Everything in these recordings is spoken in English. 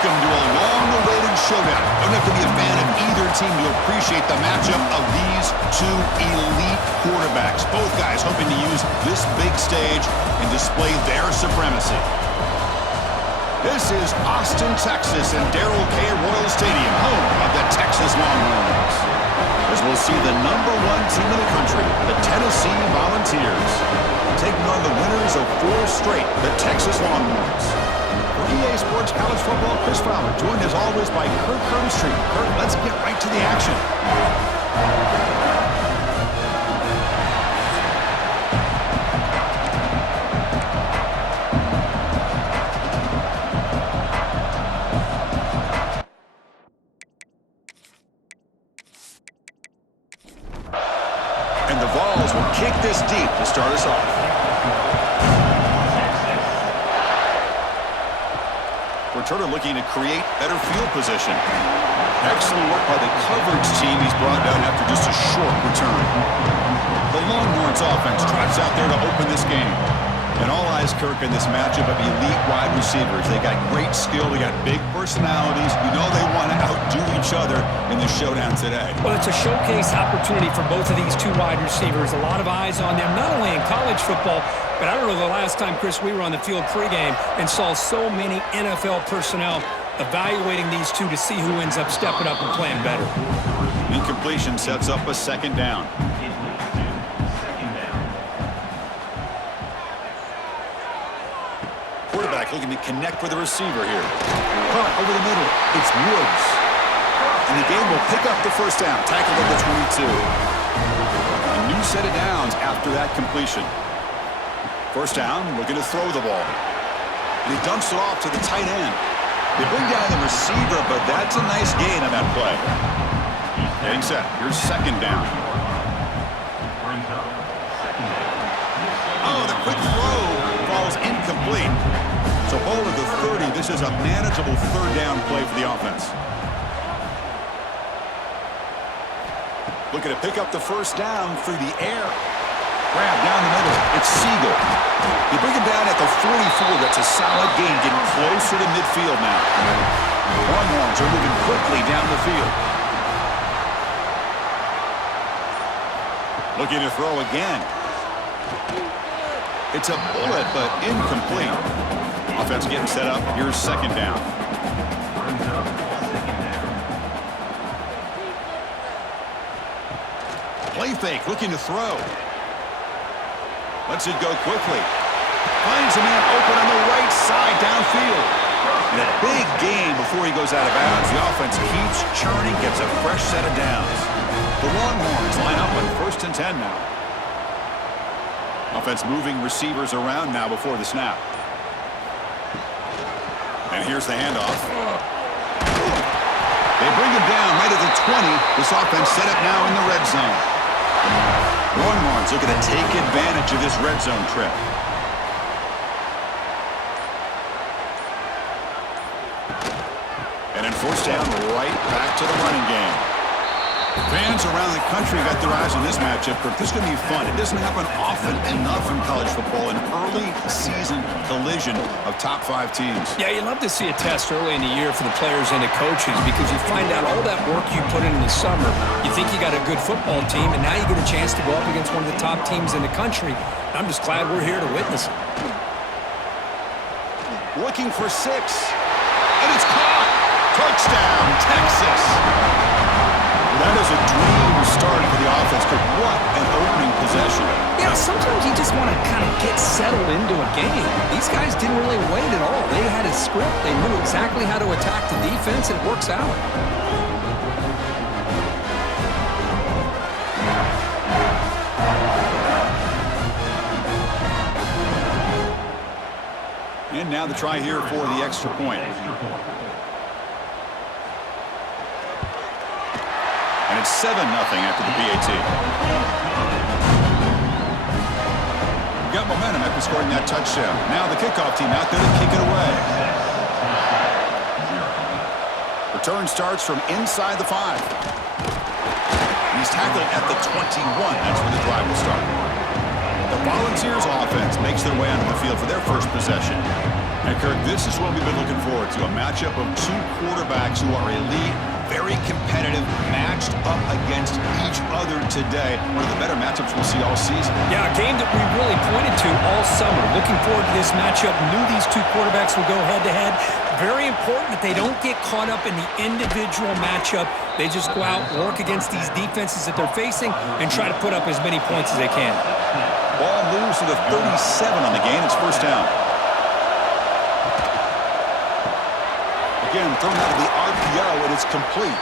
Welcome to a long-awaited showdown. You don't have to be a fan of either team to appreciate the matchup of these two elite quarterbacks. Both guys hoping to use this big stage and display their supremacy. This is Austin, Texas, and Darrell K. Royal Stadium, home of the Texas Longhorns. As we'll see the #1 team in the country, the Tennessee Volunteers, taking on the winners of 4 straight, the Texas Longhorns. For EA Sports College Football, Chris Fowler, joined as always by Kirk Herbstreit. Kirk, let's get right to the action. And the Vols will kick this deep to start us off. Returner looking to create better field position. Excellent work by the coverage team. He's brought down after just a short return. The Longhorns offense trots out there to open this game. And all eyes, Kirk, in this matchup of elite wide receivers. They got great skill. They got big personalities. You know they want to outdo each other in the showdown today. Well, it's a showcase opportunity for both of these two wide receivers. A lot of eyes on them, not only in college football, but I don't know the last time, Chris, we were on the field pregame and saw so many NFL personnel evaluating these two to see who ends up stepping up and playing better. Incompletion sets up a second down. Quarterback looking to connect with the receiver here. Punt over the middle. It's Woods. And the game will pick up the first down. Tackled at the 22. A new set of downs after that completion. First down, looking to throw the ball. And he dumps it off to the tight end. They bring down the receiver, but that's a nice gain on that play. Getting set. Here's second down. Oh, the quick throw falls incomplete. So ball at the 30. This is a manageable third down play for the offense. Looking to pick up the first down through the air. Grab down the middle. It's Siegel. They bring him down at the 44. That's a solid gain, getting closer to midfield now. Longhorns are moving quickly down the field. Looking to throw again. It's a bullet, but incomplete. Offense getting set up. Here's second down. Play fake, looking to throw. Lets it go quickly. Finds a man open on the right side downfield. And a big gain before he goes out of bounds. The offense keeps churning, gets a fresh set of downs. The Longhorns line up on 1st and 10 now. Offense moving receivers around now before the snap. And here's the handoff. They bring him down right at the 20. This offense set up now in the red zone. Longhorns looking to take advantage of this red zone trip. And enforced down right back to the running game. Fans around the country got their eyes on this matchup. This is going to be fun. It doesn't happen often enough in college football. An early season collision of top 5 teams. Yeah, you love to see a test early in the year for the players and the coaches because you find out all that work you put in the summer. You think you got a good football team, and now you get a chance to go up against one of the top teams in the country. I'm just glad we're here to witness it. Looking for 6. And it's caught. Touchdown, Texas. That is a dream start for the offense, but what an opening possession. Yeah, sometimes you just want to kind of get settled into a game. These guys didn't really wait at all. They had a script. They knew exactly how to attack the defense, and it works out. And now the try here for the extra point. And it's 7-0 after the PAT. Got momentum after scoring that touchdown. Now the kickoff team out there to kick it away. Return starts from inside the 5. He's tackled at the 21. That's where the drive will start. The Volunteers offense makes their way onto the field for their first possession. And Kirk, this is what we've been looking forward to, a matchup of two quarterbacks who are elite, very competitive, matched up against each other today. One of the better matchups we'll see all season. Yeah, a game that we really pointed to all summer. Looking forward to this matchup. Knew these two quarterbacks would go head-to-head. Very important that they don't get caught up in the individual matchup. They just go out, work against these defenses that they're facing, and try to put up as many points as they can. Ball moves to the 37 on the game. It's first down. Again, thrown out of the RPO, and it's complete.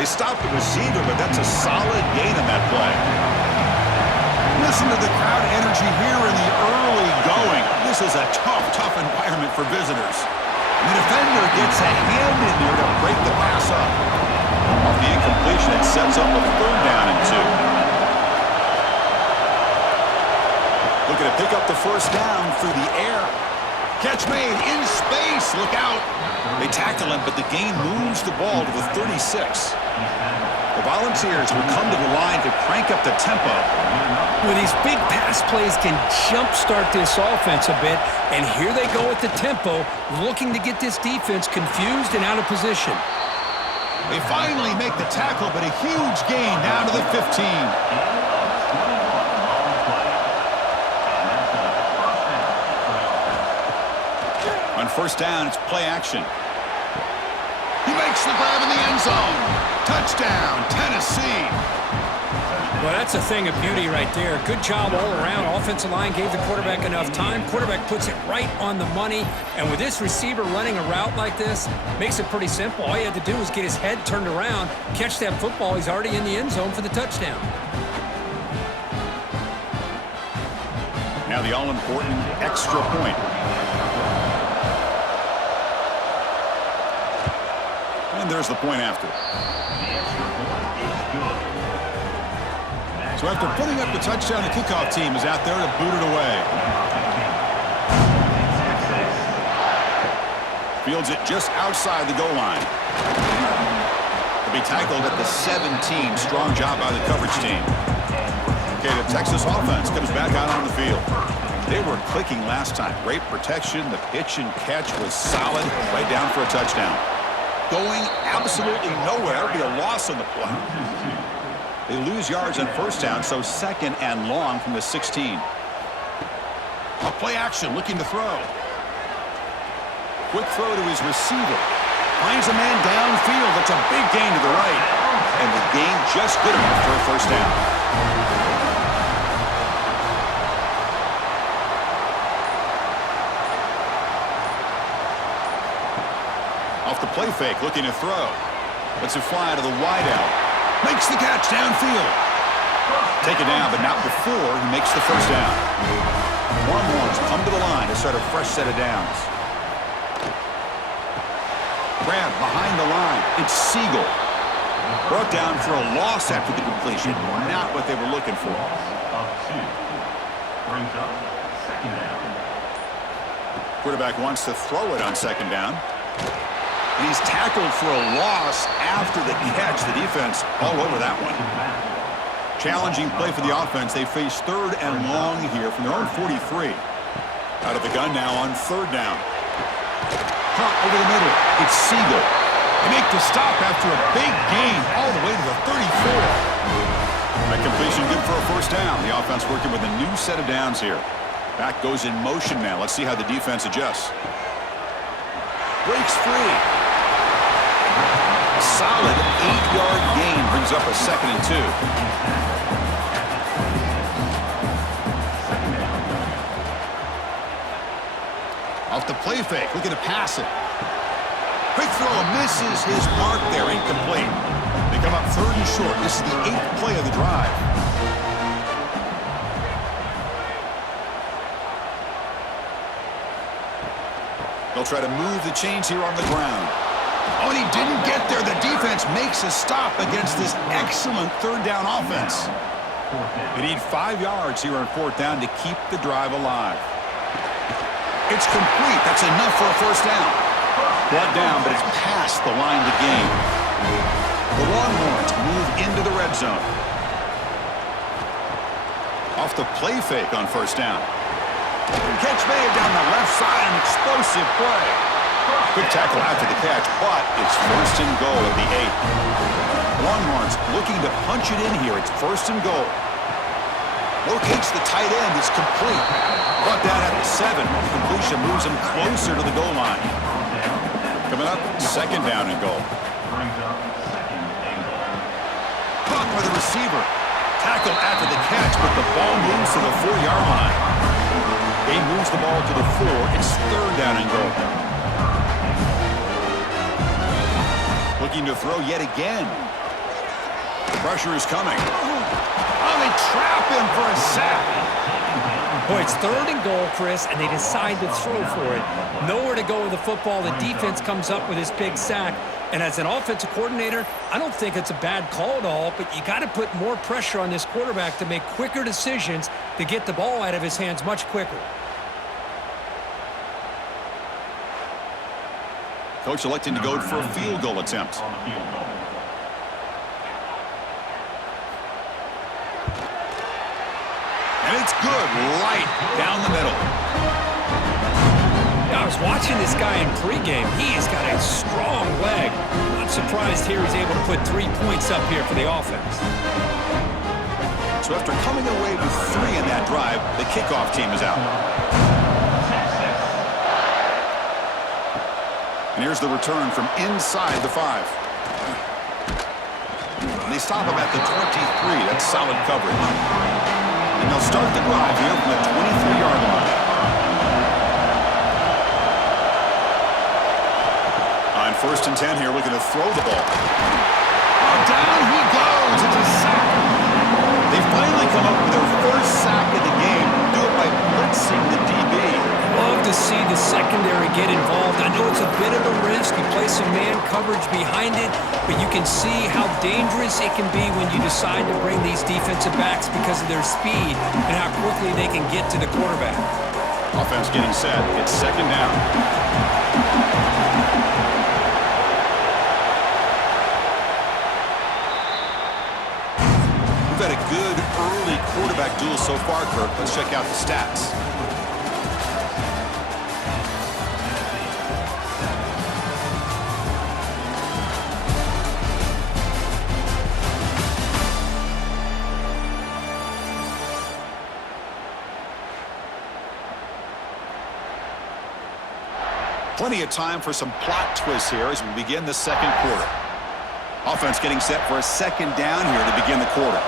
They stopped the receiver, but that's a solid gain on that play. Listen to the crowd energy here in the early going. This is a tough environment for visitors. And the defender gets a hand in there to break the pass up. Off the incompletion, it sets up a third down and 2. Looking to pick up the first down through the air. Catch made in space. Look out. They tackle him, but the gain moves the ball to the 36. The Volunteers will come to the line to crank up the tempo. Well, these big pass plays can jumpstart this offense a bit, and here they go at the tempo, looking to get this defense confused and out of position. They finally make the tackle, but a huge gain down to the 15. On first down, it's play action. He makes the grab in the end zone. Touchdown, Tennessee. Well, that's a thing of beauty right there. Good job all around. Offensive line gave the quarterback enough time. Quarterback puts it right on the money. And with this receiver running a route like this, makes it pretty simple. All you had to do was get his head turned around, catch that football. He's already in the end zone for the touchdown. Now the all-important extra point. And there's the point after. So after putting up the touchdown, the kickoff team is out there to boot it away. Fields it just outside the goal line. To be tackled at the 17. Strong job by the coverage team. Okay, the Texas offense comes back out on the field. They were clicking last time. Great protection. The pitch and catch was solid. Right down for a touchdown. Going absolutely nowhere. That would be a loss on the play. They lose yards on first down, so second and long from the 16. A play action, looking to throw. Quick throw to his receiver. Finds a man downfield. That's a big gain to the right. And the gain just good enough for a first down. Off the play fake, looking to throw. Lets it fly to the wideout. Makes the catch downfield. Taken down, but not before he makes the first down. Longhorns come to the line to start a fresh set of downs. Grab behind the line. It's Siegel. Brought down for a loss after the completion. Not what they were looking for. Quarterback wants to throw it on second down. And he's tackled for a loss after the catch. The defense all over that one. Challenging play for the offense. They face third and long here from their own 43. Out of the gun now on third down. Caught over the middle. It's Siegel. They make the stop after a big gain all the way to the 34. That completion good for a first down. The offense working with a new set of downs here. Back goes in motion now. Let's see how the defense adjusts. Breaks free. A solid 8-yard gain brings up a second and 2. Off the play fake, looking to pass it. Quick throw misses his mark there, incomplete. They come up third and short. This is the 8th play of the drive. They'll try to move the chains here on the ground. Oh, and he didn't get there. The defense makes a stop against this excellent third down offense. They need 5 yards here on fourth down to keep the drive alive. It's complete. That's enough for a first down. Brought down, but it's past the line to gain. The Longhorns move into the red zone. Off the play fake on first down. Catch made down the left side, an explosive play. Quick tackle after the catch, but it's first and goal at the 8. Longhorns looking to punch it in here. It's first and goal. Locates the tight end. It's complete. Brought down at the 7. Completion moves him closer to the goal line. Coming up, second down and goal. Caught by the receiver. Tackle after the catch, but the ball moves to the 4-yard line. He moves the ball to the 4. It's third down and goal. Looking to throw yet again. Pressure is coming. Oh, they trap him for a sack. Boy, it's third and goal, Chris, and they decide to throw for it. Nowhere to go with the football. The defense comes up with this big sack. And as an offensive coordinator, I don't think it's a bad call at all, but you got to put more pressure on this quarterback to make quicker decisions to get the ball out of his hands much quicker. Coach electing to go for a field goal attempt. And it's good, right down the middle. I was watching this guy in pregame. He has got a strong leg. Not surprised here he's able to put 3 points up here for the offense. So after coming away with 3 in that drive, the kickoff team is out. And here's the return from inside the 5. And they stop him at the 23. That's solid coverage. And they'll start the drive here from the 23-yard line. On first and 10 here, looking to throw the ball. Oh, down he goes. It's a sack. They finally come up with their first sack of the game. Do it by blitzing the DB. Love to see the secondary get involved. I know it's a bit of a risk. You play some man coverage behind it, but you can see how dangerous it can be when you decide to bring these defensive backs because of their speed and how quickly they can get to the quarterback. Offense getting set. It's second down. We've had a good early quarterback duel so far, Kirk. Let's check out the stats. Plenty of time for some plot twists here as we begin the second quarter. Offense getting set for a second down here to begin the quarter.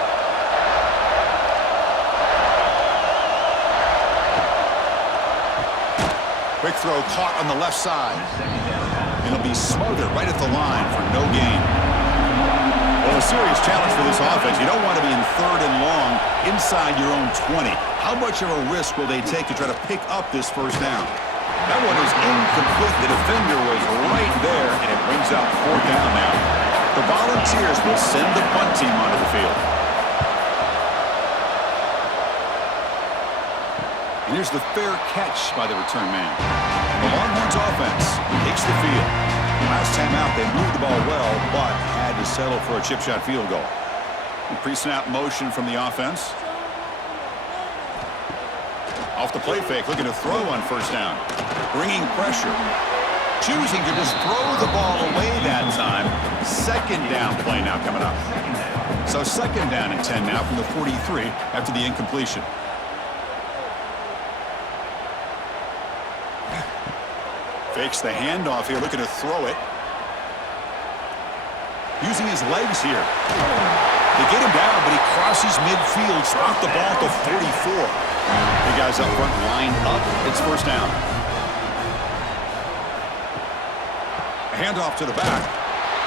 Quick throw caught on the left side. And it'll be smothered right at the line for no gain. Well, a serious challenge for this offense. You don't want to be in third and long inside your own 20. How much of a risk will they take to try to pick up this first down? That one is incomplete. The defender was right there, and it brings out fourth down now. The Volunteers will send the punt team onto the field. And here's the fair catch by the return man. The Longhorns offense takes the field. Last time out, they moved the ball well, but had to settle for a chip shot field goal. Pre-snap motion from the offense. Off the play fake, looking to throw on first down. Bringing pressure. Choosing to just throw the ball away that time. Second down play now coming up. So second down and 10 now from the 43 after the incompletion. Fakes the handoff here, looking to throw it. Using his legs here. They get him down, but he crosses midfield, spot the ball at the 44. The guys up front line up. It's first down. A handoff to the back.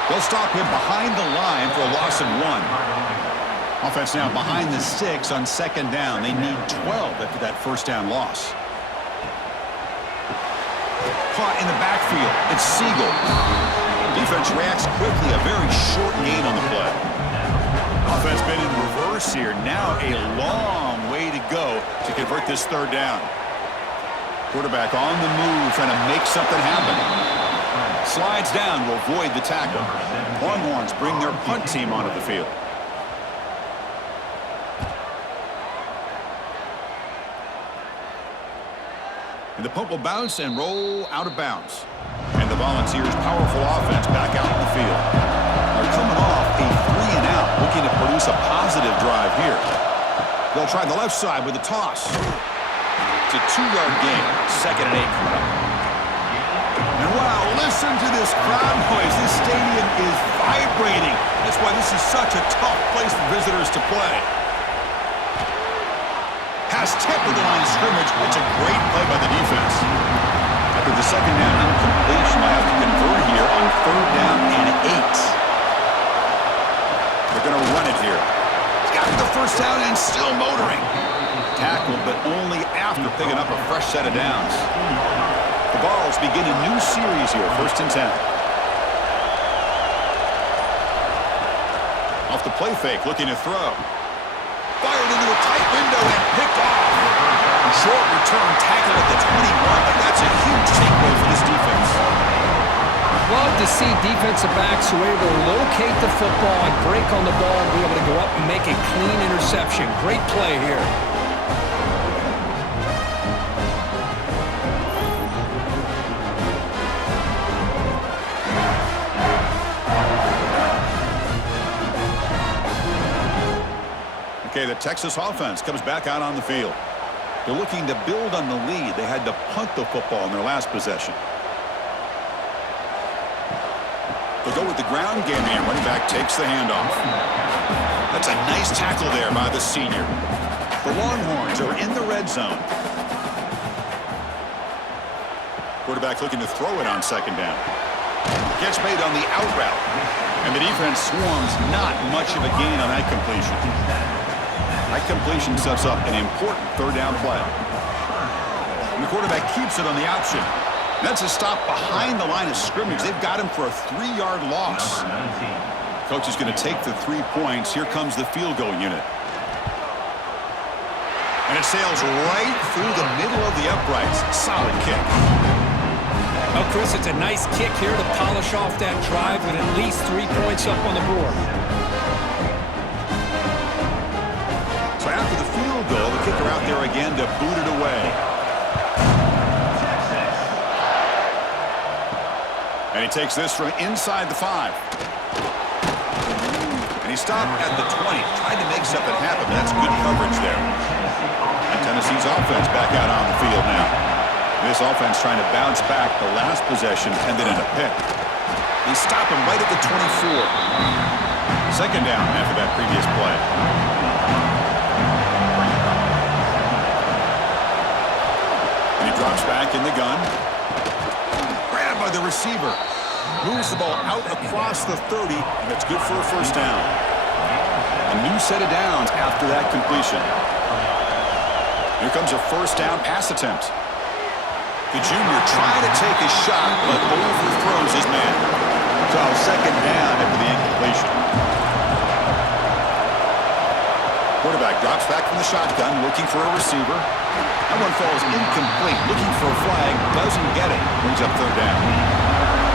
They'll stop him behind the line for a loss of 1. Offense now behind the 6 on second down. They need 12 after that first down loss. Caught in the backfield. It's Siegel. Defense reacts quickly. A very short gain on the play. Offense been in reverse here. Now a long way to go to convert this third down. Quarterback on the move, trying to make something happen. Slides down to avoid the tackle. Longhorns bring their punt team onto the field. And the punt will bounce and roll out of bounds. And the Volunteers' powerful offense back out in the field. They're coming off a 3-and-out, looking to produce a positive drive here. They'll try the left side with a toss. It's a 2-yard gain. 2nd and 8 coming up. And wow, listen to this crowd noise. This stadium is vibrating. That's why this is such a tough place for visitors to play. Has tipped with the line of scrimmage. It's a great play by the defense. After the 2nd down incompletion, I have to convert here on 3rd down and 8. They're going to run it here. He's got the 1st down and still motoring. Tackled, but only after picking up a fresh set of downs. The Vols begin a new series here, 1st and 10. Off the play fake, looking to throw. Fired into a tight window and picked off. Short return tackle at the 21, but that's a huge takeaway for this defense. Love to see defensive backs who are able to locate the football and break on the ball and be able to go up and make a clean interception. Great play here. Okay, the Texas offense comes back out on the field. They're looking to build on the lead. They had to punt the football in their last possession. They'll go with the ground game here. Running back takes the handoff. That's a nice tackle there by the senior. The Longhorns are in the red zone. Quarterback looking to throw it on 2nd down. Gets made on the out route. And the defense swarms not much of a gain on that completion. That completion sets up an important 3rd down play. And the quarterback keeps it on the option. That's a stop behind the line of scrimmage. They've got him for a 3-yard loss. Coach is going to take the 3 points. Here comes the field goal unit. And it sails right through the middle of the uprights. Solid kick. Well, Chris, it's a nice kick here to polish off that drive with at least 3 points up on the board. So after the field goal, the kicker out there again to boot it away. And he takes this from inside the 5. And he stopped at the 20. Tried to make something happen, but that's good coverage there. And Tennessee's offense back out on the field now. This offense trying to bounce back. The last possession ended in a pick. They stop him right at the 24. 2nd down after that previous play. And he drops back in the gun. Grabbed by the receiver. Moves the ball out across the 30, and it's good for a 1st down. A new set of downs after that completion. Here comes a 1st down pass attempt. The junior trying to take a shot, but overthrows his man. So 2nd down after the incompletion. Quarterback drops back from the shotgun, looking for a receiver. That one falls incomplete, looking for a flag, doesn't get it. Brings up 3rd down.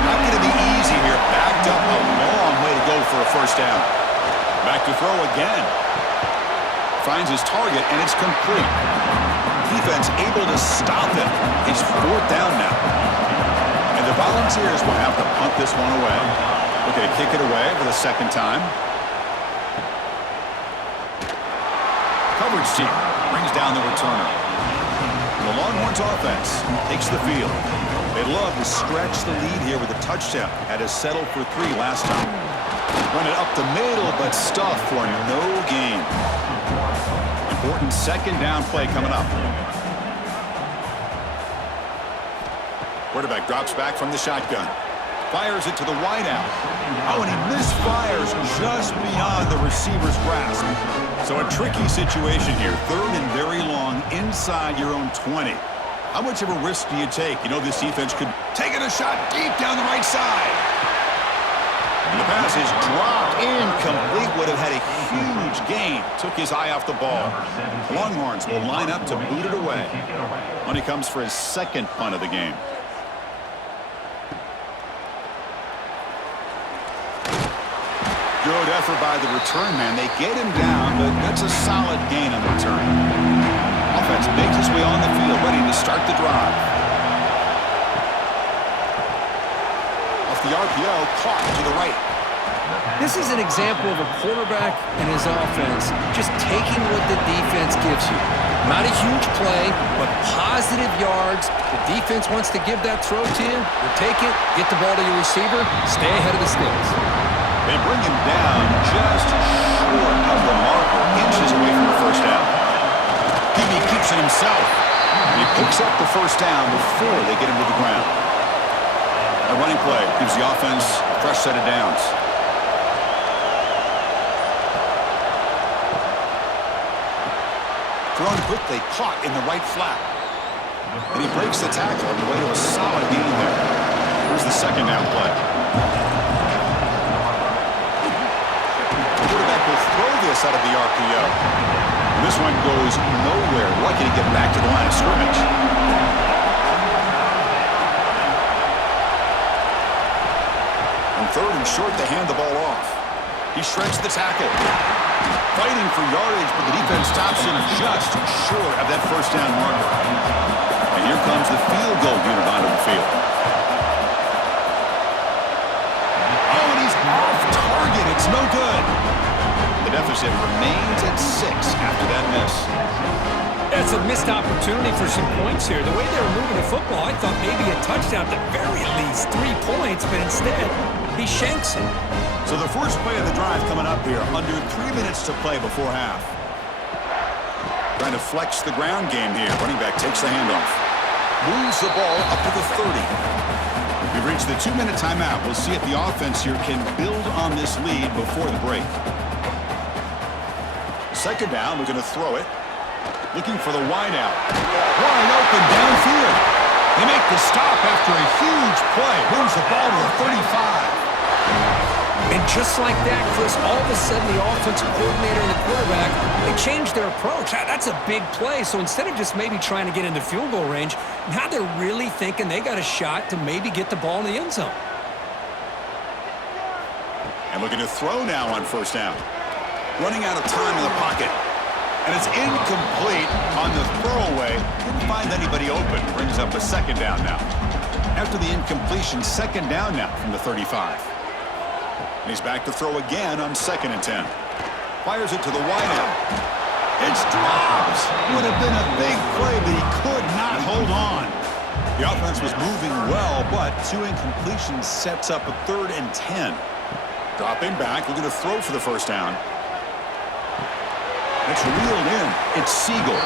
Not going to be easy here. Backed up a long way to go for a 1st down. Back to throw again. Finds his target, and it's complete. Defense able to stop him. It's 4th down now. And the Volunteers will have to punt this one away. Looking to kick it away for the 2nd time. Coverage team brings down the returner. And the Longhorns offense takes the field. They love to stretch the lead here with a touchdown. Had to settle for 3 last time. Run it up the middle, but stuffed for no gain. Important 2nd down play coming up. Quarterback drops back from the shotgun. Fires it to the wideout. Oh, and he misfires just beyond the receiver's grasp. So a tricky situation here. 3rd and very long inside your own 20. How much of a risk do you take? You know this defense could take it a shot deep down the right side. And the pass is dropped incomplete. Would have had a huge gain. Took his eye off the ball. Longhorns will line up to boot it away. When he comes for his 2nd punt of the game. Good effort by the return man. They get him down, but that's a solid gain on the return. Offense makes its way on the field, ready to start the drive. RPO, caught to the right. This is an example of a quarterback and his offense just taking what the defense gives you. Not a huge play, but positive yards. The defense wants to give that throw to you. You take it, get the ball to your receiver, stay ahead of the sticks. They bring him down just short of the marker, inches away from the first down. He keeps it himself. He picks up the first down before they get him to the ground. A running play gives the offense a fresh set of downs. Thrown quickly, caught in the right flat. And he breaks the tackle on the way to a solid gain there. Here's the second down play. The quarterback will throw this out of the RPO. And this one goes nowhere. Lucky to get back to the line of scrimmage. On third and short, they hand the ball off. He shreds the tackle. Fighting for yardage, but the defense stops him just short of that first down marker. And here comes the field goal unit onto the field. Oh, and he's off target. It's no good. The deficit remains at 6 after that miss. That's a missed opportunity for some points here. The way they were moving the football, I thought maybe a touchdown, at the very least 3 points, but instead, he shanks it. So the first play of the drive coming up here, under 3 minutes to play before half. Trying to flex the ground game here. Running back takes the handoff. Moves the ball up to the 30. We've reached the 2-minute timeout. We'll see if the offense here can build on this lead before the break. Second down, we're going to throw it. Looking for the wide out. Wide open downfield. They make the stop after a huge play. Moves the ball to the 35. And just like that, Chris, all of a sudden the offensive coordinator and the quarterback, they changed their approach. That's a big play. So instead of just maybe trying to get into field goal range, now they're really thinking they got a shot to maybe get the ball in the end zone. And looking to throw now on first down. Running out of time in the pocket. And it's incomplete on the throwaway. Didn't find anybody open. Brings up a second down now. After the incompletion, second down now from the 35. And he's back to throw again on 2nd and 10. Fires it to the wideout. It's dropped. Would have been a big play, but he could not hold on. The offense was moving well, but 2 incompletions sets up a 3rd and 10. Dropping back, looking to throw for the first down. It's reeled in. It's Siegel.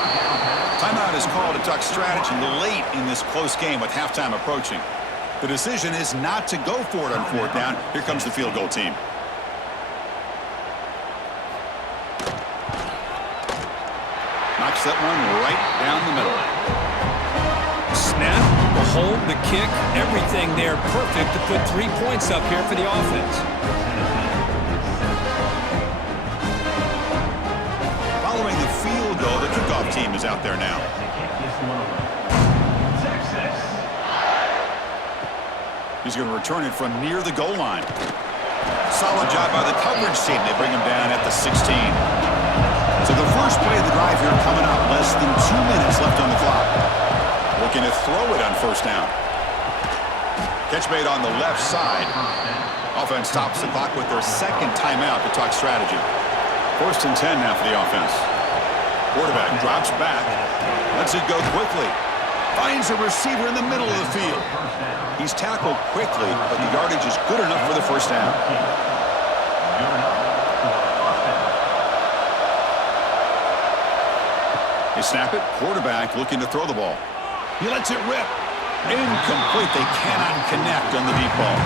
Timeout is called to talk strategy late in this close game with halftime approaching. The decision is not to go for it on 4th down. Here comes the field goal team. Knocks that one right down the middle. Snap, the hold, the kick, everything there perfect to put 3 points up here for the offense. Following the field goal, the kickoff team is out there now. He's going to return it from near the goal line. Solid job by the coverage team. They bring him down at the 16. So the first play of the drive here coming up. Less than 2 minutes left on the clock. Looking to throw it on first down. Catch made on the left side. Offense stops the clock with their second timeout to talk strategy. 1st and 10 now for the offense. Quarterback drops back. Lets it go quickly. Finds a receiver in the middle of the field. He's tackled quickly, but the yardage is good enough for the first down. They snap it. Quarterback looking to throw the ball. He lets it rip. Incomplete. They cannot connect on the deep ball.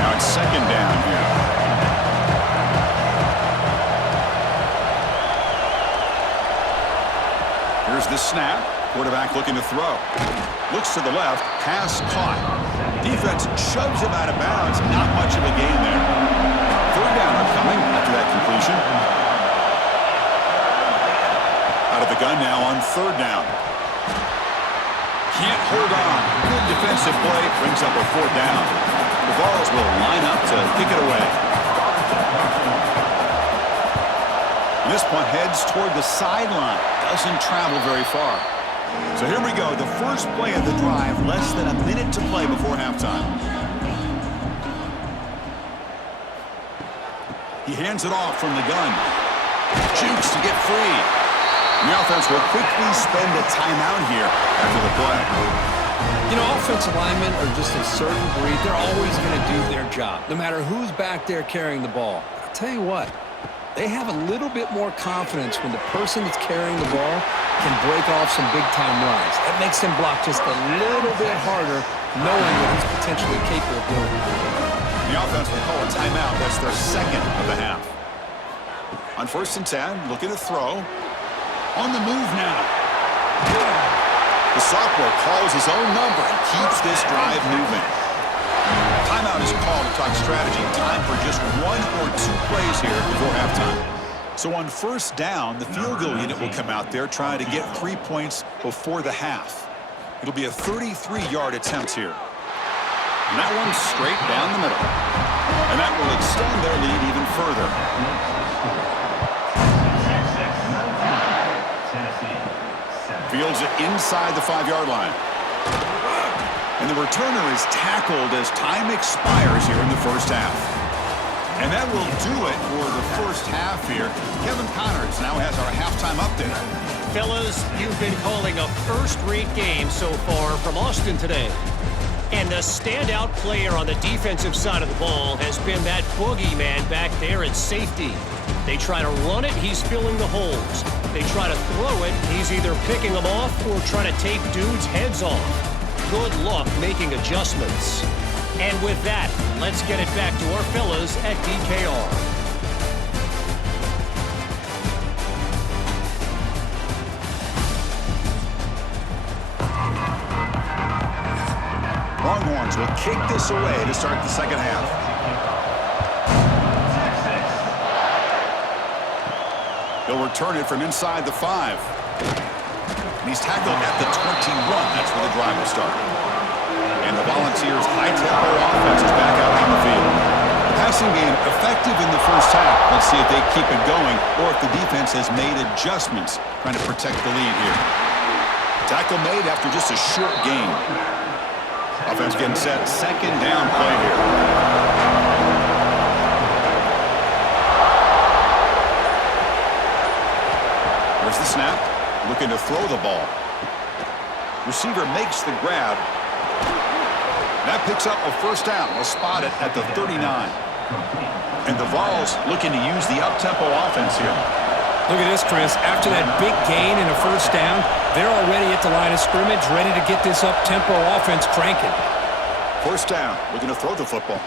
Now it's second down here. Here's the snap. Quarterback looking to throw. Looks to the left. Pass caught. Defense shoves him out of bounds. Not much of a gain there. 3rd down upcoming after that completion. Out of the gun now on 3rd down. Can't hold on. Good defensive play. Brings up a 4th down. The Vols will line up to kick it away. And this punt heads toward the sideline. Doesn't travel very far. So here we go, the first play of the drive, less than a minute to play before halftime. He hands it off from the gun. Jukes to get free. And the offense will quickly spend a timeout here after the play. You know, offensive linemen are just a certain breed. They're always going to do their job, no matter who's back there carrying the ball. I'll tell you what, they have a little bit more confidence when the person that's carrying the ball can break off some big-time runs. That makes them block just a little bit harder, knowing what he's potentially capable of doing. The offense will call a timeout. That's their second of the half. On 1st and 10, looking to throw. On the move now. The sophomore calls his own number and keeps this drive moving. Timeout is called to talk strategy. Time for just 1 or 2 plays here before halftime. So on 1st down, the field goal unit will come out there trying to get 3 points before the half. It'll be a 33-yard attempt here. And that one's straight down the middle. And that will extend their lead even further. Fields it inside the 5-yard line. And the returner is tackled as time expires here in the 1st half. And that will do it for the 1st half here. Kevin Connors now has our halftime update. Fellas, you've been calling a first-rate game so far from Austin today. And the standout player on the defensive side of the ball has been that boogeyman back there at safety. They try to run it, he's filling the holes. They try to throw it, he's either picking them off or trying to take dudes' heads off. Good luck making adjustments. And with that, let's get it back to our fellas at DKR. Longhorns will kick this away to start the 2nd half. He'll return it from inside the 5. And he's tackled at the 21. That's where the drive will start. And the Volunteers' high-tempo offense is back out on the field. The passing game effective in the 1st half. Let's see if they keep it going or if the defense has made adjustments trying to protect the lead here. Tackle made after just a short gain. Offense getting set. 2nd down play here. There's the snap. Looking to throw the ball. Receiver makes the grab. That picks up a 1st down. We'll spot it at the 39. And the Vols looking to use the up-tempo offense here. Look at this, Chris. After that big gain and a 1st down, they're already at the line of scrimmage, ready to get this up-tempo offense cranking. 1st down, looking to throw the football.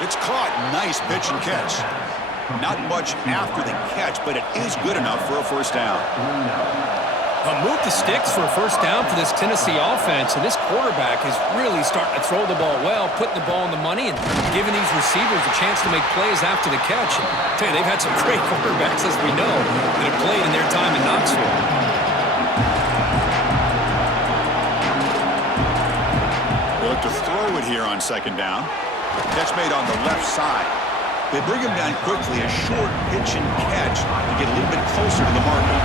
It's caught. Nice pitch and catch. Not much after the catch, but it is good enough for a 1st down. Move the sticks for a 1st down for this Tennessee offense, and this quarterback is really starting to throw the ball well, putting the ball in the money, and giving these receivers a chance to make plays after the catch. And I tell you, they've had some great quarterbacks, as we know, that have played in their time in Knoxville. They look to throw it here on 2nd down. Catch made on the left side. They bring him down quickly, a short pitch and catch to get a little bit closer to the marker.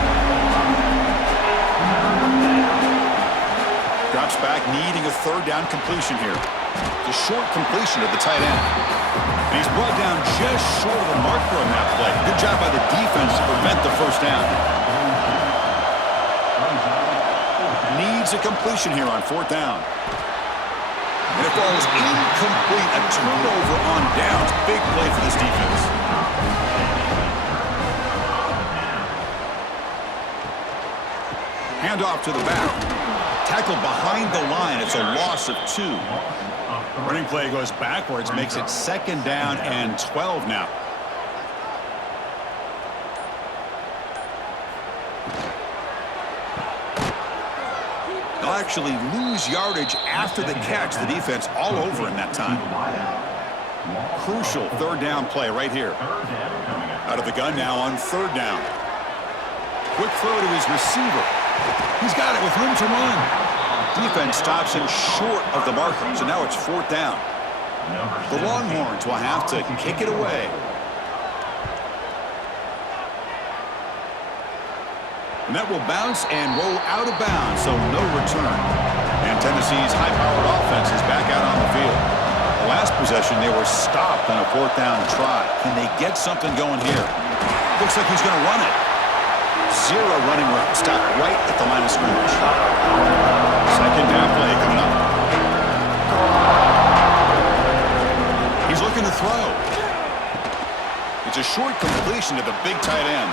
Drops back, needing a 3rd down completion here. The short completion to the tight end. And he's brought down just short of the marker on that play. Good job by the defense to prevent the 1st down. Needs a completion here on 4th down. And it falls incomplete. A turnover on downs. Big play for this defense. Handoff to the back. Tackled behind the line. It's a loss of 2. Running play goes backwards. Makes it 2nd down and 12 now. They'll actually lose yardage after the catch. The defense all over in that time. Crucial 3rd down play right here. Out of the gun now on 3rd down. Quick throw to his receiver. He's got it with room to run. Defense stops him short of the marker, so now it's 4th down. The Longhorns will have to kick it away. And that will bounce and roll out of bounds, so no return. And Tennessee's high-powered offense is back out on the field. The last possession, they were stopped on a 4th down try. Can they get something going here? Looks like he's going to run it. 0 running room. Stopped right at the line of scrimmage. 2nd down play coming up. He's looking to throw. It's a short completion to the big tight end.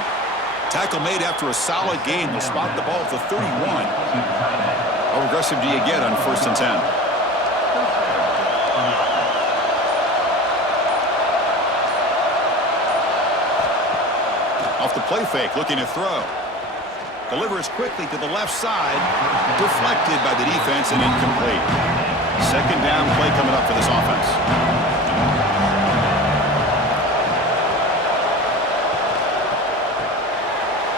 Tackle made after a solid gain. They'll spot the ball at the 31. How aggressive do you get on 1st and 10? Off the play fake, looking to throw. Delivers quickly to the left side. Deflected by the defense and incomplete. 2nd down play coming up for this offense.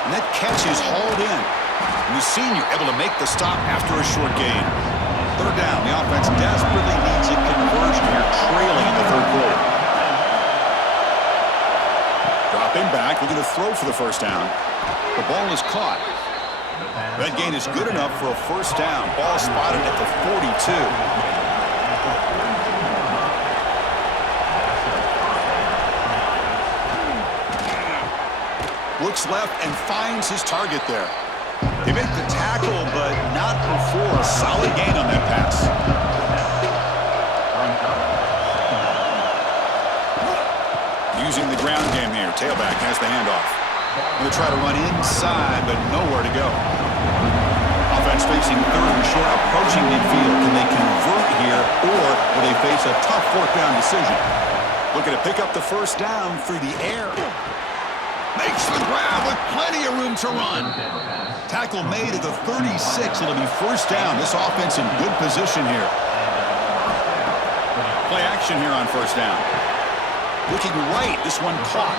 And that catch is hauled in. And the senior able to make the stop after a short gain. 3rd down. The offense desperately needs a conversion here, trailing in the 3rd quarter. Dropping back, looking to throw for the 1st down. The ball is caught. That gain is good enough for a 1st down. Ball spotted at the 42. Looks left and finds his target there. They make the tackle, but not before a solid gain on that pass. Using the ground game here. Tailback has the handoff. Going to try to run inside, but nowhere to go. Offense facing 3rd and short, approaching midfield. Can they convert here, or will they face a tough 4th down decision? Looking to pick up the 1st down through the air. Makes the grab with plenty of room to run. Tackle made at the 36. It'll be 1st down. This offense in good position here. Play action here on 1st down. Looking right, this one caught.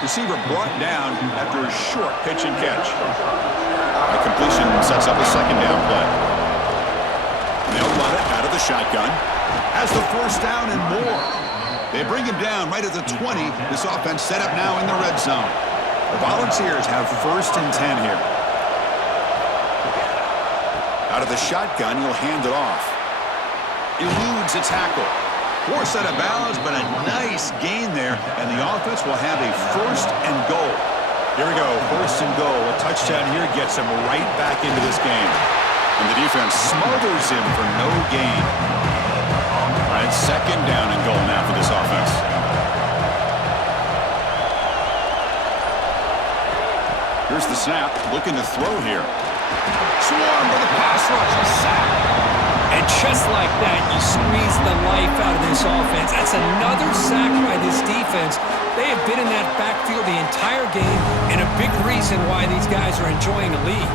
Receiver brought down after a short pitch and catch. A completion sets up a 2nd down play. And they'll run it out of the shotgun. Has the 1st down and more. They bring him down right at the 20. This offense set up now in the red zone. The Volunteers have 1st and 10 here. Out of the shotgun, he'll hand it off. Eludes a tackle. Forced out of bounds, but a nice gain there, and the offense will have a 1st and goal. Here we go, 1st and goal. A touchdown here gets him right back into this game. And the defense smothers him for no gain. All right, 2nd down and goal now for this offense. Here's the snap, looking to throw here. Swarm with a pass rush, a sack. And just like that, you squeeze the life out of this offense. That's another sack by this defense. They have been in that backfield the entire game, and a big reason why these guys are enjoying the lead.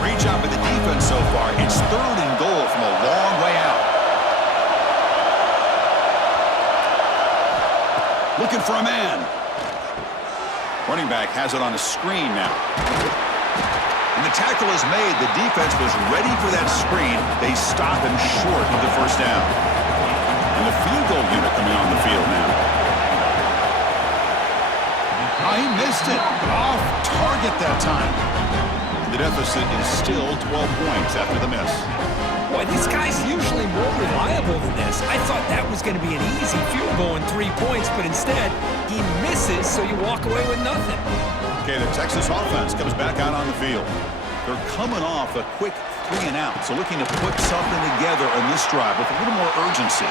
Great job by the defense so far. It's 3rd and goal from a long way out. Looking for a man. Running back has it on a screen now. And the tackle is made. The defense was ready for that screen. They stop him short of the 1st down. And the field goal unit coming on the field now. Oh, he missed it. Off target that time. The deficit is still 12 points after the miss. Boy, this guy's usually more reliable than this. I thought that was going to be an easy field goal and 3 points, but instead, he misses, so you walk away with nothing. Okay, the Texas offense comes back out on the field. They're coming off a quick 3 and out, so looking to put something together on this drive with a little more urgency.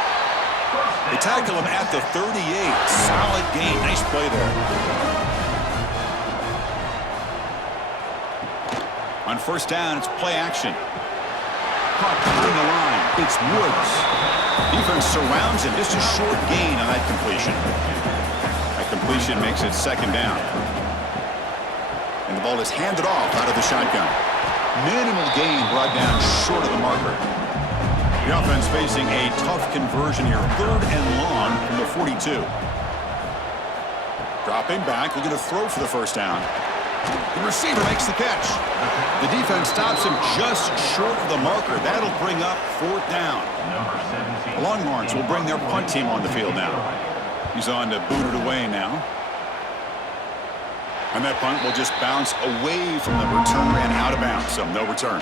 They tackle him at the 38. Solid gain. Nice play there. On 1st down, it's play action. Caught behind the line. It's Woods. Defense surrounds him. Just a short gain on that completion. That completion makes it 2nd down. And the ball is handed off out of the shotgun. Minimal gain brought down short of the marker. The offense facing a tough conversion here. 3rd and long from the 42. Dropping back, looking to throw for the 1st down. The receiver makes the catch. The defense stops him just short of the marker. That'll bring up 4th down. The Longhorns will bring their punt team on the field now. He's on to boot it away now. And that punt will just bounce away from the returner and out of bounds, so no return.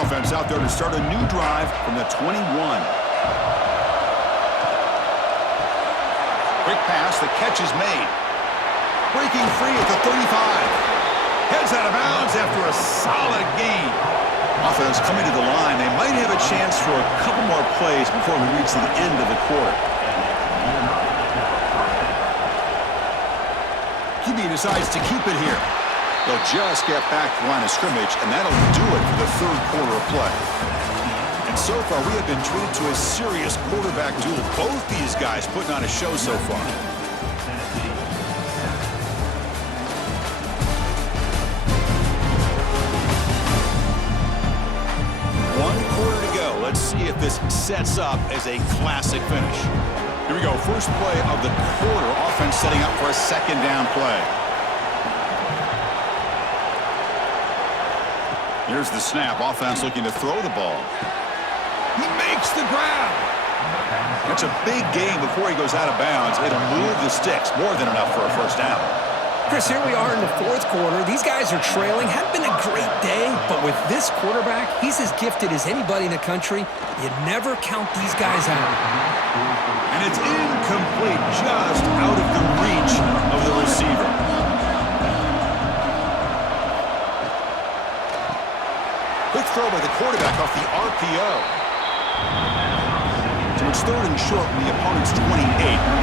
Offense out there to start a new drive from the 21. Quick pass, the catch is made. Breaking free at the 35. Heads out of bounds after a solid gain. Offense coming to the line. They might have a chance for a couple more plays before we reach the end of the quarter. QB decides to keep it here. They'll just get back to the line of scrimmage, and that'll do it for the third quarter of play. And so far, we have been treated to a serious quarterback duel. Both these guys putting on a show so far. One quarter to go. Let's see if this sets up as a classic finish. Here we go. First play of the quarter. Offense setting up for a second down play. Here's the snap. Offense looking to throw the ball. He makes the grab. That's a big gain before he goes out of bounds. It'll move the sticks. More than enough for a first down. Chris, here we are in the fourth quarter. These guys are trailing. Hadn't been a great day, but with this quarterback, he's as gifted as anybody in the country. You never count these guys out. And it's incomplete, just out of the reach of the receiver. Quick throw by the quarterback off the RPO. So it's third and short from the opponent's 28.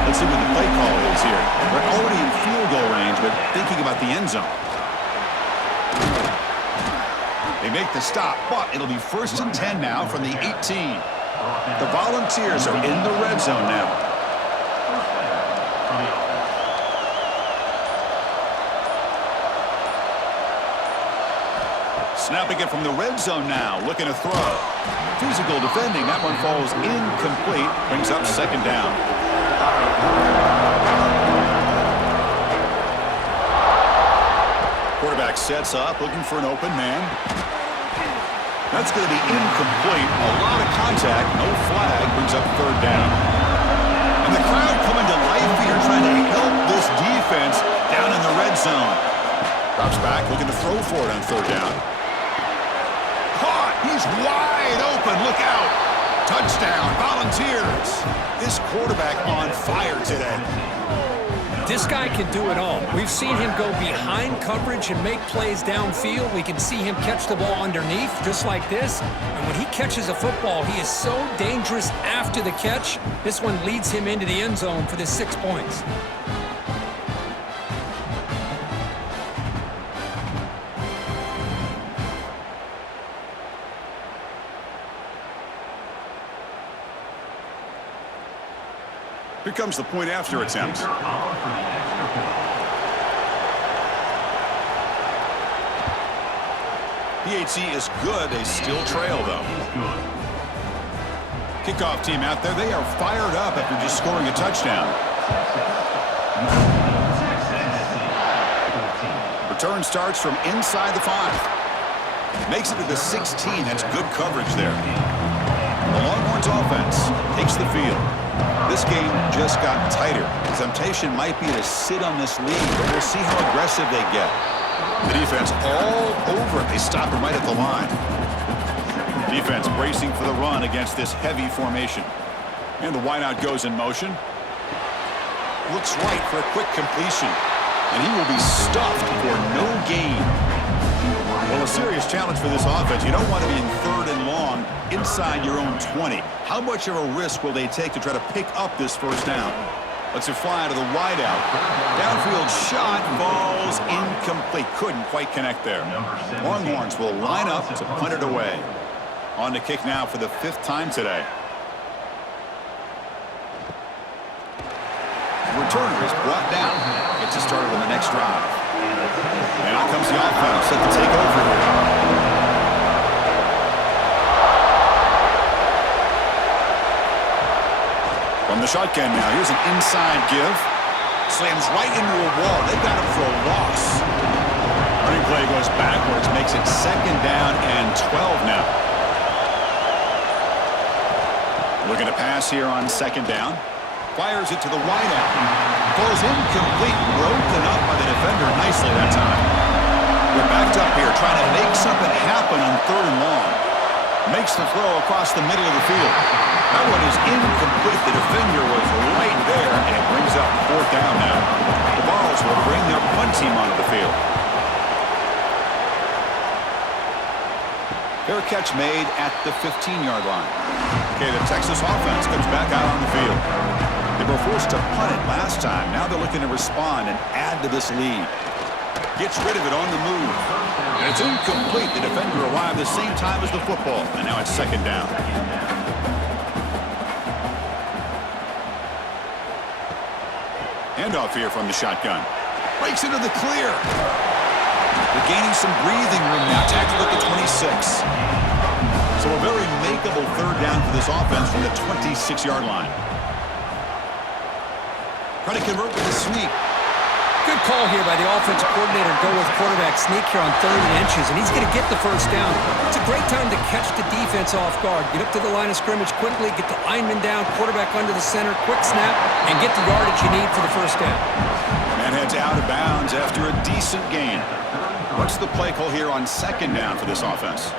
Let's see what the play call is here. They're already in field goal range, but thinking about the end zone. They make the stop, but it'll be first and 10 now from the 18. The Volunteers are in the red zone now. Snapping it from the red zone now, looking to throw. Physical defending, that one falls incomplete, brings up second down. Quarterback sets up, looking for an open man. That's going to be incomplete. A lot of contact, no flag, brings up third down. And the crowd coming to life here, trying to help this defense down in the red zone. Drops back, looking to throw for it on third down. Caught! He's wide open, look out! Touchdown, Volunteers! This quarterback on fire today. This guy can do it all. We've seen him go behind coverage and make plays downfield. We can see him catch the ball underneath, just like this. And when he catches a football, he is so dangerous after the catch. This one leads him into the end zone for the 6 points. Here comes the point after attempt. PHC is good. They still trail, though. Kickoff team out there. They are fired up after just scoring a touchdown. Return starts from inside the 5. Makes it to the 16. That's good coverage there. The Longhorns offense takes the field. This game just got tighter. The temptation might be to sit on this lead, but we'll see how aggressive they get. The defense all over it. They stop him right at the line. Defense bracing for the run against this heavy formation. And the wideout goes in motion. Looks right for a quick completion. And he will be stuffed for no gain. Well, a serious challenge for this offense. You don't want to be in third and long inside your own 20. How much of a risk will they take to try to pick up this first down? Let's it fly to the wideout. Downfield shot falls incomplete. Couldn't quite connect there. Longhorns will line up to punt it away. On to kick now for the 5th time today. The returner is brought down. Gets it started on the next drive. And out comes the offense set to take over here. From the shotgun now, here's an inside give. Slams right into a wall. They've got him for a loss. Running play goes backwards, makes it second down and 12 now. Looking to pass here on second down. Fires it to the wideout. falls incomplete, broken up by the defender nicely that time. They're backed up here, trying to make something happen on 3rd and long. Makes the throw across the middle of the field. That one is incomplete. The defender was right there, and it brings up 4th down now. The Vols will bring their punt team onto the field. Fair catch made at the 15-yard line. Okay, the Texas offense comes back out on the field. They were forced to punt it last time. Now they're looking to respond and add to this lead. Gets rid of it on the move. And it's incomplete. The defender arrived the same time as the football. And now it's 2nd down. Handoff here from the shotgun. Breaks into the clear. They're gaining some breathing room now. Tackled at the 26. So a very makeable 3rd down for this offense from the 26-yard line. Trying to convert with a sneak. Good call here by the offensive coordinator. Go with quarterback sneak here on 3rd and inches, and he's going to get the 1st down. It's a great time to catch the defense off guard. Get up to the line of scrimmage quickly, get the lineman down, quarterback under the center, quick snap, and get the yardage you need for the 1st down. And heads out of bounds after a decent gain. What's the play call here on 2nd down for this offense?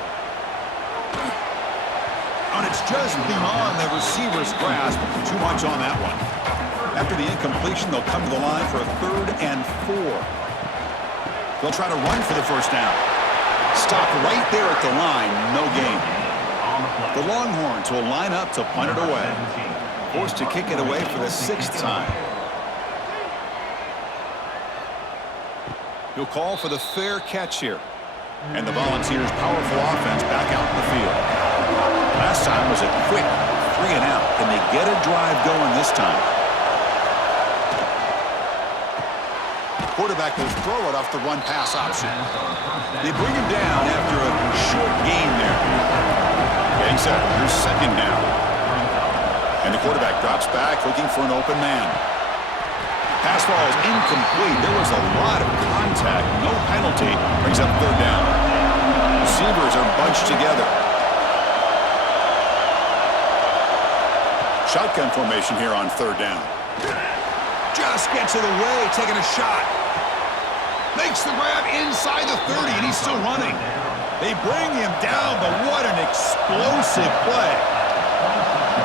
And it's just beyond the receiver's grasp. Too much on that one. After the incompletion, they'll come to the line for a 3rd and 4. They'll try to run for the 1st down. Stop right there at the line. No gain. The Longhorns will line up to punt it away. Forced to kick it away for the 6th time. He'll call for the fair catch here. And the Volunteers' powerful offense back out in the field. Last time was a quick 3 and out. Can they get a drive going this time? Quarterback will throw it off the run-pass option. They bring him down after a short gain there. Getting set. Here's 2nd down. And the quarterback drops back looking for an open man. Pass ball is incomplete. There was a lot of contact. No penalty. Brings up 3rd down. Receivers are bunched together. Shotgun formation here on 3rd down. Just gets it away, taking a shot. Makes the grab inside the 30, and he's still running. They bring him down, but what an explosive play.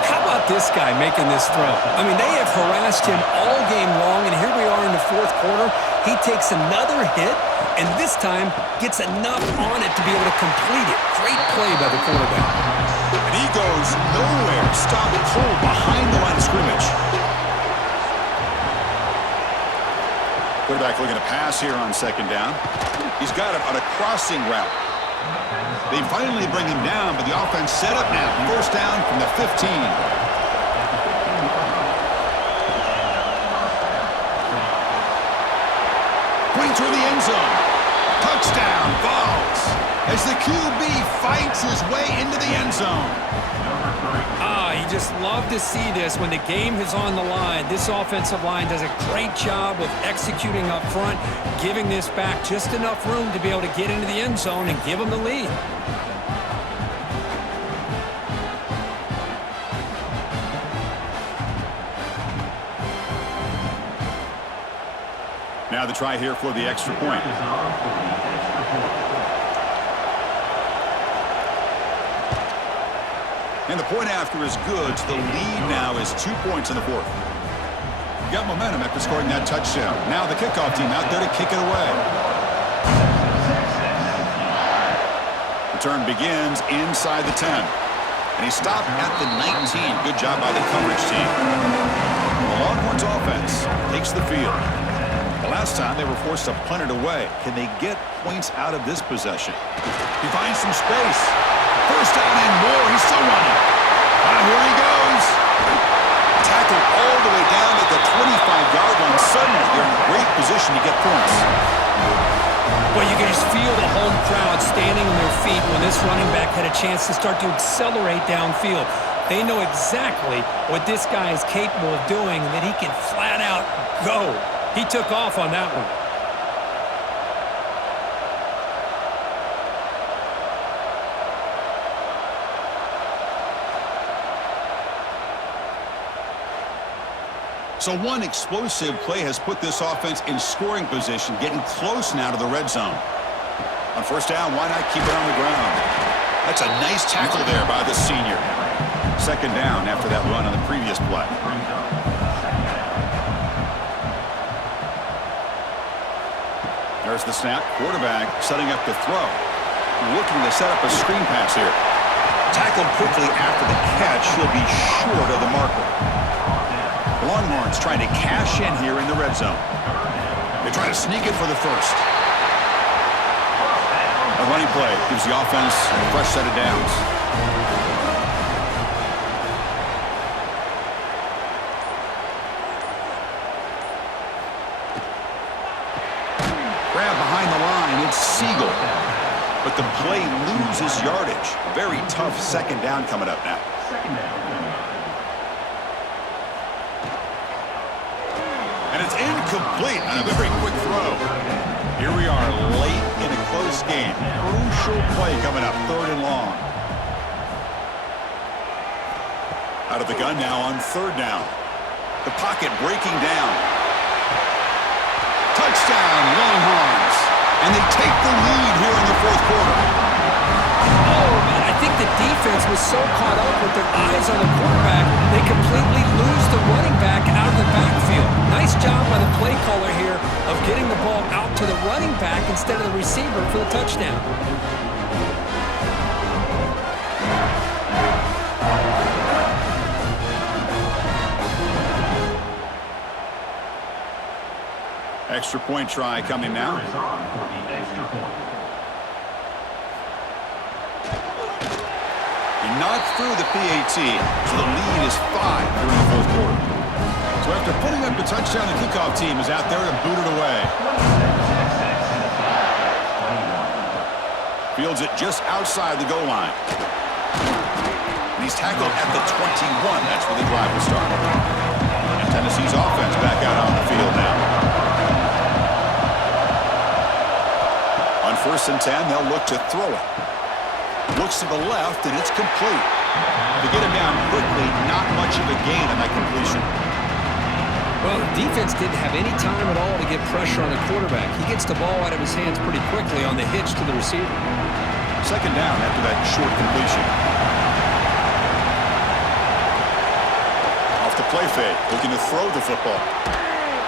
How about this guy making this throw? I mean, they have harassed him all game long, and here we are in the 4th quarter. He takes another hit, and this time gets enough on it to be able to complete it. Great play by the quarterback. And he goes nowhere. Stopped cold behind the line of scrimmage. Quarterback looking to pass here on 2nd down. He's got it on a crossing route. They finally bring him down, but the offense set up now. 1st down from the 15. Going toward the end zone. Touchdown, Vols. As the QB fights his way into the end zone. You just love to see this when the game is on the line. This offensive line does a great job of executing up front, giving this back just enough room to be able to get into the end zone and give them the lead. Now the try here for the extra point. And the point after is good, so the lead now is 2 points in the 4th. Got momentum after scoring that touchdown. Now the kickoff team out there to kick it away. Return begins inside the 10. And he stopped at the 19. Good job by the coverage team. The Longhorns offense takes the field. The last time they were forced to punt it away. Can they get points out of this possession? He finds some space. 1st down and more. He's still running. Here he goes. Tackled all the way down at the 25-yard line. Suddenly, they're in great position to get points. Well, you can just feel the home crowd standing on their feet when this running back had a chance to start to accelerate downfield. They know exactly what this guy is capable of doing and that he can flat out go. He took off on that one. So one explosive play has put this offense in scoring position, getting close now to the red zone. On first down, why not keep it on the ground? That's a nice tackle there by the senior. Second down after that run on the previous play. There's the snap. Quarterback setting up the throw. Looking to set up a screen pass here. Tackled quickly after the catch. He'll be short of the marker. The Longhorns trying to cash in here in the red zone. They try to sneak it for the first. A running play gives the offense a fresh set of downs. Grab behind the line. It's Siegel. But the play loses yardage. A very tough second down coming up now. And it's incomplete on a very quick throw. Here we are late in a close game. Crucial play coming up, 3rd and long. Out of the gun now on 3rd down. The pocket breaking down. Touchdown, Longhorns. And they take the lead here in the 4th quarter. Oh, man, I think the defense was so caught up with their eyes on the quarterback, they completely lose the running back out of the backfield. Nice job by the play caller here of getting the ball out to the running back instead of the receiver for the touchdown. Extra point try coming now. He knocked through the PAT, so the lead is 5 here in the 4th quarter. So after putting up a touchdown, the kickoff team is out there to boot it away. Fields it just outside the goal line. And he's tackled at the 21. That's where the drive will start. And Tennessee's offense back out on the field now. On 1st and 10, they'll look to throw it. Looks to the left, and it's complete. To get him down quickly, not much of a gain on that completion. Well, the defense didn't have any time at all to get pressure on the quarterback. He gets the ball out of his hands pretty quickly on the hitch to the receiver. Second down after that short completion. Off the play fake, looking to throw the football.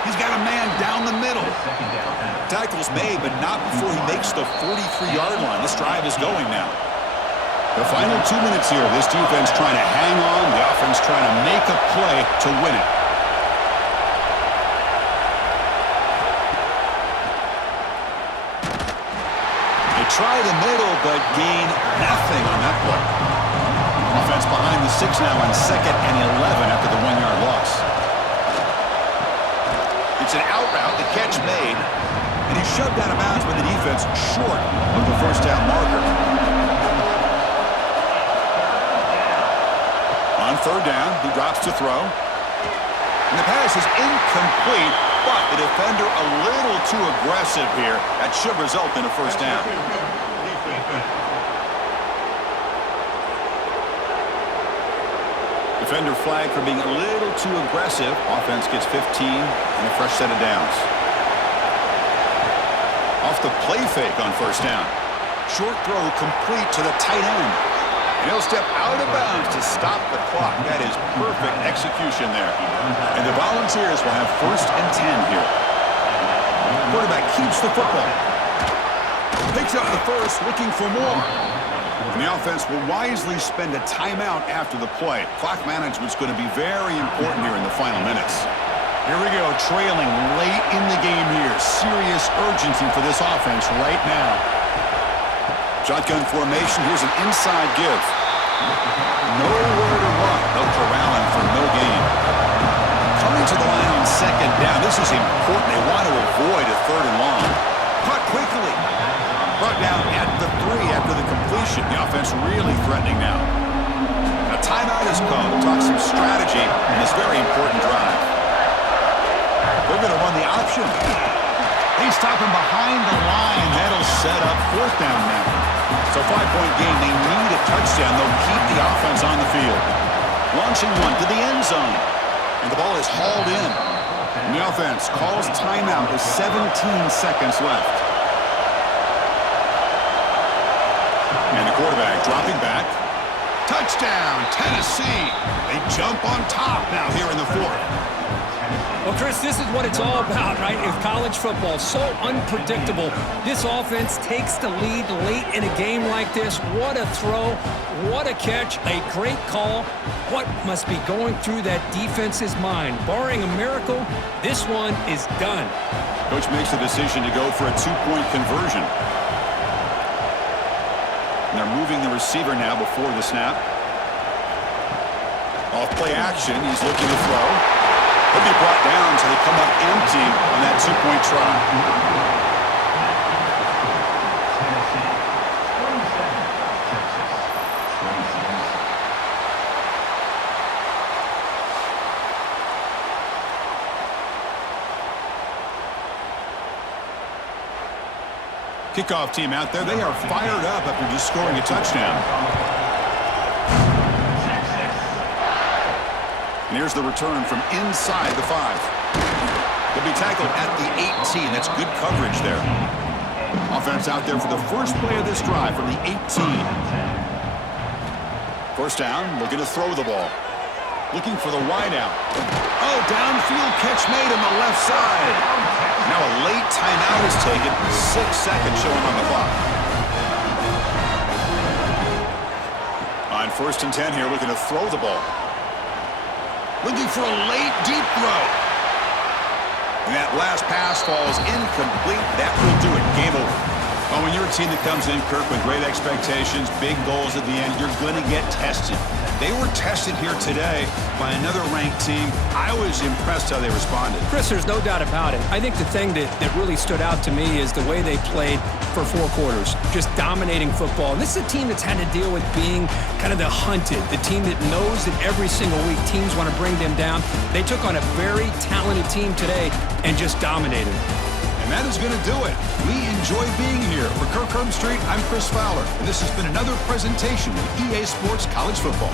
He's got a man down the middle. Tackle's made, but not before he makes the 43-yard line. This drive is going now. The final 2 minutes here. This defense trying to hang on. The offense trying to make a play to win it. They try the middle, but gain nothing on that play. Offense behind the 6 now on 2nd and 11 after the 1-yard loss. It's an out route, the catch made, and he's shoved out of bounds by the defense short of the first down marker. On 3rd down, he drops to throw. And the pass is incomplete, but the defender a little too aggressive here. That should result in a first down. Defender flag for being a little too aggressive. Offense gets 15 and a fresh set of downs. Off the play fake on 1st down. Short throw complete to the tight end. And he'll step out of bounds to stop the clock. That is perfect execution there. And the Volunteers will have 1st and 10 here. Quarterback keeps the football. Picks up the first, looking for more. And the offense will wisely spend a timeout after the play. Clock management's going to be very important here in the final minutes. Here we go, trailing late in the game here. Serious urgency for this offense right now. Shotgun formation. Here's an inside give. Nowhere to run. They'll corral him for no gain. Coming to the line on 2nd down. This is important. They want to avoid a 3rd and long. Caught quickly. Brought down at the 3 after the completion. The offense really threatening now. A timeout is called. We'll talk some strategy in this very important drive. They're going to run the option. They stop him behind the line. That'll set up 4th down now. So 5-point game. They need a touchdown. They'll keep the offense on the field. Launching one to the end zone. And the ball is hauled in. And the offense calls timeout with 17 seconds left. And the quarterback dropping back. Touchdown, Tennessee. They jump on top now here in the fourth. Well, Chris, this is what it's all about, right? If college football, so unpredictable. This offense takes the lead late in a game like this. What a throw. What a catch. A great call. What must be going through that defense's mind? Barring a miracle, this one is done. Coach makes the decision to go for a two-point conversion. And they're moving the receiver now before the snap. Off play action, he's looking to throw. He'll be brought down, so they come up empty on that two-point try. Kickoff team out there, they are fired up after just scoring a touchdown. And here's the return from inside the 5. He'll be tackled at the 18. That's good coverage there. Offense out there for the first play of this drive from the 18. First down, looking to throw the ball. Looking for the wideout. Oh, downfield catch made on the left side. Now a late timeout is taken. 6 seconds showing on the clock. On 1st and 10 here, looking to throw the ball. Looking for a late deep throw. And that last pass falls incomplete. That will do it. Game over. Oh, when you're a team that comes in, Kirk, with great expectations, big goals at the end, you're going to get tested. They were tested here today by another ranked team. I was impressed how they responded. Chris, there's no doubt about it. I think the thing that really stood out to me is the way they played for 4 quarters, just dominating football. And this is a team that's had to deal with being kind of the hunted, the team that knows that every single week teams want to bring them down. They took on a very talented team today and just dominated. And that is going to do it. We enjoy being here. For Kirk Street, I'm Chris Fowler, and this has been another presentation of EA Sports College Football.